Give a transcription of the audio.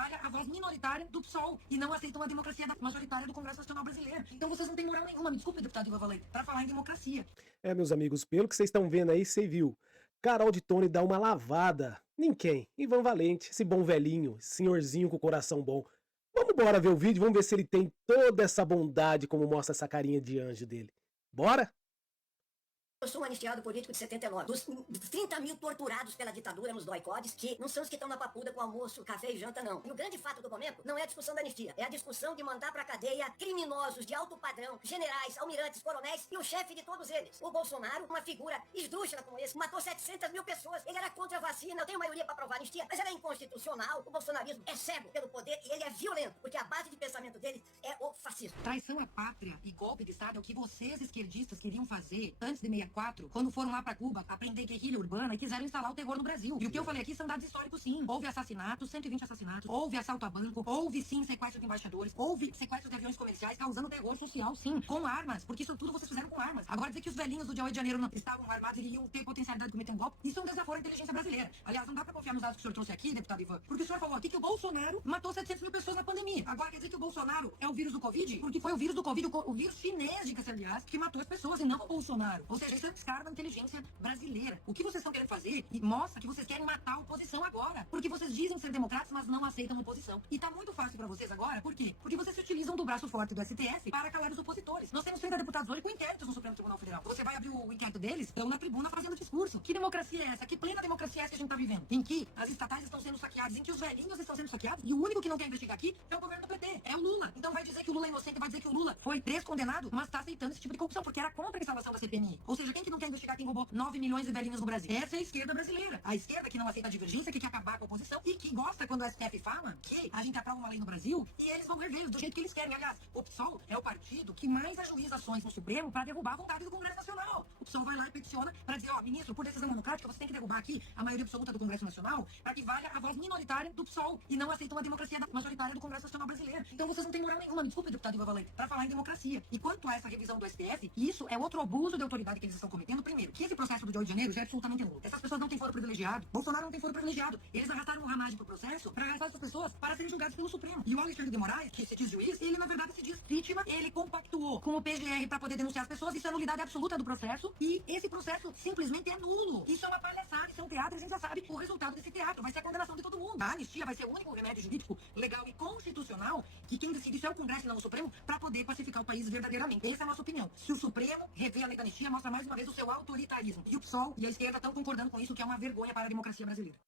valha a voz minoritária do PSOL e não aceitam a democracia majoritária do Congresso Nacional Brasileiro. Então vocês não têm moral nenhuma, me desculpe, deputado Ivan Valente, para falar em democracia. Meus amigos, pelo que vocês estão vendo aí, você viu. Carol de Tone dá uma lavada. Ninguém. Ivan Valente, esse bom velhinho, senhorzinho com o coração bom. Vamos embora ver o vídeo, vamos ver se ele tem toda essa bondade como mostra essa carinha de anjo dele. Bora? Eu sou um anistiado político de 79. Dos 30 mil torturados pela ditadura nos DOI-CODES, que não são os que estão na papuda com almoço, café e janta, não. E o grande fato do momento não é a discussão da anistia, é a discussão de mandar pra cadeia criminosos de alto padrão, generais, almirantes, coronéis e o chefe de todos eles. O Bolsonaro, uma figura esdrúxula como esse, matou 700 mil pessoas. Ele era contra a vacina, eu tenho maioria pra aprovar a anistia, mas ela é inconstitucional. O bolsonarismo é cego pelo poder e ele é violento, porque a base de pensamento dele é o fascismo. Traição à pátria e golpe de Estado é o que vocês, esquerdistas, queriam fazer antes de 64, quando foram lá pra Cuba aprender guerrilha urbana e quiseram instalar o terror no Brasil. E o que eu falei aqui são dados históricos, sim. Houve assassinatos, 120 assassinatos, houve assalto a banco, houve, sim, sequestro de embaixadores, houve sequestro de aviões comerciais causando terror social, sim, com armas, porque isso tudo vocês fizeram com armas. Agora dizer que os velhinhos do dia 8 de janeiro não estavam armados e iriam ter potencialidade de cometer um golpe, isso é um desaforo à inteligência brasileira. Aliás, não dá pra confiar nos dados que o senhor trouxe aqui, deputado Ivan, porque o senhor falou aqui que o Bolsonaro matou 700 mil pessoas na pandemia. Agora quer dizer que o Bolsonaro é o vírus do Covid? Porque foi o vírus do Covid, o vírus chinês, diga-se, aliás, que matou as pessoas e não o Bolsonaro. Ou seja, isso é descarga da inteligência brasileira. O que vocês estão querendo fazer e mostra que vocês querem matar a oposição agora. Porque vocês dizem ser democratas, mas não aceitam a oposição. E tá muito fácil pra vocês agora, por quê? Porque vocês se utilizam do braço forte do STF para calar os opositores. Nós temos 30 deputados hoje com inquéritos no Supremo Tribunal Federal. Você vai abrir o inquérito deles, estão na tribuna fazendo discurso. Que democracia é essa? Que plena democracia é essa que a gente tá vivendo? Em que as estatais estão sendo saqueadas, em que os velhinhos estão sendo saqueados, e o único que não quer investigar aqui é o governo do PT, é o Lula. Então vai dizer que o Lula é inocente, vai dizer que o Lula foi descondenado, mas tá aceitando esse tipo de corrupção, porque era contra a instalação da CPMI. Ou seja, quem que não quer investigar quem roubou 9 milhões de velhinhos no Brasil? Essa é a esquerda brasileira. A esquerda que não aceita a divergência, que quer acabar com a oposição e que gosta quando o STF fala que a gente aprova uma lei no Brasil e eles vão rever do jeito que eles querem. Aliás, o PSOL é o partido que mais ajuiza ações no Supremo para derrubar a vontade do Congresso Nacional. O PSOL vai lá e peticiona para dizer, ministro, por decisão democrática, você tem que derrubar aqui a maioria absoluta do Congresso Nacional para que valha a voz minoritária do PSOL e não aceitam a democracia majoritária do Congresso Nacional Brasileiro. Então vocês não têm moral nenhuma, me desculpe, deputado Ivan Valente, para falar em democracia. E quanto a essa revisão do STF, isso é outro abuso de autoridade que eles estão cometendo. Primeiro, que esse processo do 8 de janeiro já é absolutamente nulo. Essas pessoas não têm foro privilegiado. Bolsonaro não tem foro privilegiado. Eles arrastaram o Ramagem pro processo para arrastar essas pessoas para serem julgadas pelo Supremo. E o Alexandre de Moraes, que se diz juiz, ele na verdade se diz vítima, ele compactuou com o PGR para poder denunciar as pessoas. Isso é a nulidade absoluta do processo e esse processo simplesmente é nulo. Isso é uma palhaçada, isso é um teatro, a gente já sabe o resultado desse teatro. Vai ser a condenação de todo mundo. A anistia vai ser o único remédio jurídico, legal e constitucional que quem decide isso é o Congresso e não o Supremo para poder pacificar o país verdadeiramente. Essa é a nossa opinião. Se o Supremo rever a lei da anistia, mostra mais uma vez o seu autoritarismo. E o PSOL e a esquerda estão concordando com isso, que é uma vergonha para a democracia brasileira.